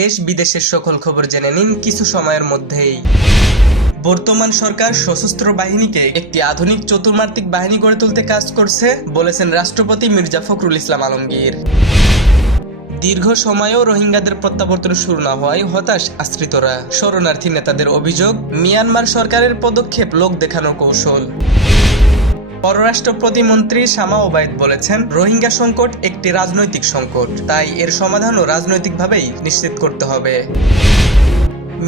দেশ বিদেশের সকল খবর জেনে নিন কিছু সময়ের মধ্যেই। বর্তমান সরকার সশস্ত্র বাহিনীকে একটি আধুনিক চতুর্মাত্রিক বাহিনী গড়ে তুলতে কাজ করছে বলেছেন রাষ্ট্রপতি মির্জা ফখরুল ইসলাম আলমগীর। দীর্ঘ সময়েও রোহিঙ্গাদের প্রত্যাবর্তন শুরু না হওয়ায় হতাশ আশ্রিতরা। শরণার্থী নেতাদের অভিযোগ, মিয়ানমার সরকারের পদক্ষেপ লোক দেখানোর কৌশল। পররাষ্ট্র প্রতিমন্ত্রী শামা ওবায়দ বলেছেন, রোহিঙ্গা সংকট একটি রাজনৈতিক সংকট, তাই এর সমাধানও রাজনৈতিকভাবেই নিশ্চিত করতে হবে।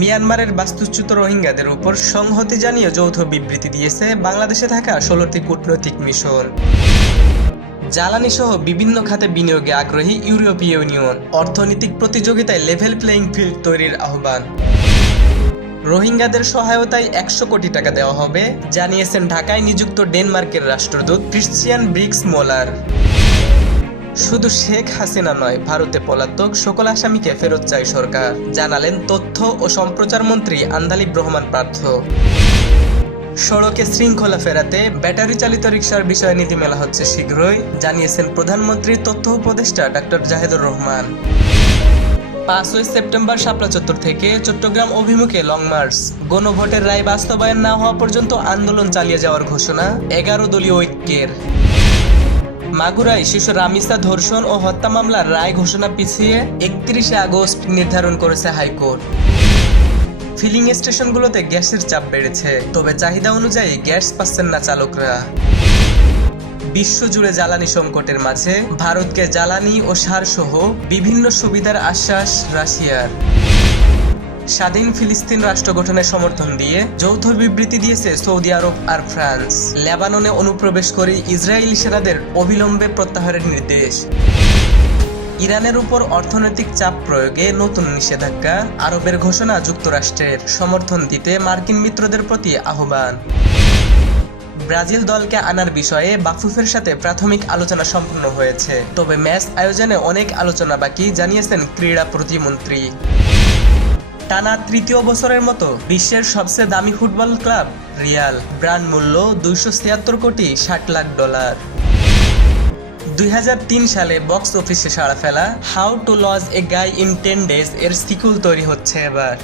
মিয়ানমারের বাস্তুচ্যুত রোহিঙ্গাদের উপর সংহতি জানিয়ে যৌথ বিবৃতি দিয়েছে বাংলাদেশে থাকা 16টি কূটনৈতিক মিশন। জ্বালানি সহ বিভিন্ন খাতে বিনিয়োগে আগ্রহী ইউরোপীয় ইউনিয়ন। অর্থনৈতিক প্রতিযোগিতায় লেভেল প্লেইং ফিল্ড তৈরির আহ্বান। রোহিঙ্গাদের সহায়তায় 100 কোটি টাকা দেওয়া হবে জানিয়েছেন ঢাকায় নিযুক্ত ডেনমার্কের রাষ্ট্রদূত ক্রিশ্চিয়ান ব্রিক্স মোলার। শুধু শেখ হাসিনা নয়, ভারতে পলাতক সকল আসামিকে ফেরত চায় সরকার, জানালেন তথ্য ও সম্প্রচার মন্ত্রী আন্দালিব রহমান পার্থ। সড়কে শৃঙ্খলা ফেরাতে ব্যাটারি চালিত রিকশার বিষয়ে নীতি মেলা হচ্ছে শীঘ্রই, জানিয়েছেন প্রধানমন্ত্রীর তথ্য উপদেষ্টা ডক্টর জাহিদুর রহমান। 5ই সেপ্টেম্বর শাপলা চত্বর থেকে চট্টগ্রাম অভিমুখে লং মার্চ। গণভোটের রায় বাস্তবায়ন না হওয়া পর্যন্ত আন্দোলন চালিয়ে যাওয়ার ঘোষণা 11 দলীয় ঐক্যের। মাগুরায় শিশু রামিসা ধর্ষণ ও হত্যা মামলার রায় ঘোষণা পিছিয়ে 31শে আগস্ট নির্ধারণ করেছে হাইকোর্ট। ফিলিং স্টেশনগুলোতে গ্যাসের চাপ বেড়েছে, তবে চাহিদা অনুযায়ী গ্যাস পাচ্ছেন না চালকরা। বিশ্বজুড়ে জ্বালানি সংকটের মাঝে ভারতকে জ্বালানি ও সার সহ বিভিন্ন সুবিধার আশ্বাস রাশিয়ার। স্বাধীন ফিলিস্তিন রাষ্ট্র গঠনের সমর্থন দিয়ে যৌথ বিবৃতি দিয়েছে সৌদি আরব আর ফ্রান্স। লেবাননে অনুপ্রবেশ করে ইসরায়েলি সেনাদের অবিলম্বে প্রত্যাহারের নির্দেশ। ইরানের উপর অর্থনৈতিক চাপ প্রয়োগে নতুন নিষেধাজ্ঞা। আরবের ঘোষণা যুক্তরাষ্ট্রের। সমর্থন দিতে মার্কিন মিত্রদের প্রতি আহ্বান। ব্রাজিল দলকে আনার বিষয়ে বাফুফের সাথে প্রাথমিক আলোচনা সম্পন্ন হয়েছে, তবে ম্যাচ আয়োজনে অনেক আলোচনা বাকি, জানিয়েছেন ক্রীড়া প্রতিমন্ত্রী। টানা তৃতীয় বছরের মতো বিশ্বের সবচেয়ে দামি ফুটবল ক্লাব রিয়াল। ব্র্যান্ড মূল্য 276 কোটি 60 লাখ ডলার। 2003 সালে বক্স অফিসে সাড়া ফেলা how to lose a guy in 10 days এর সিকুল তৈরি হচ্ছে এবার।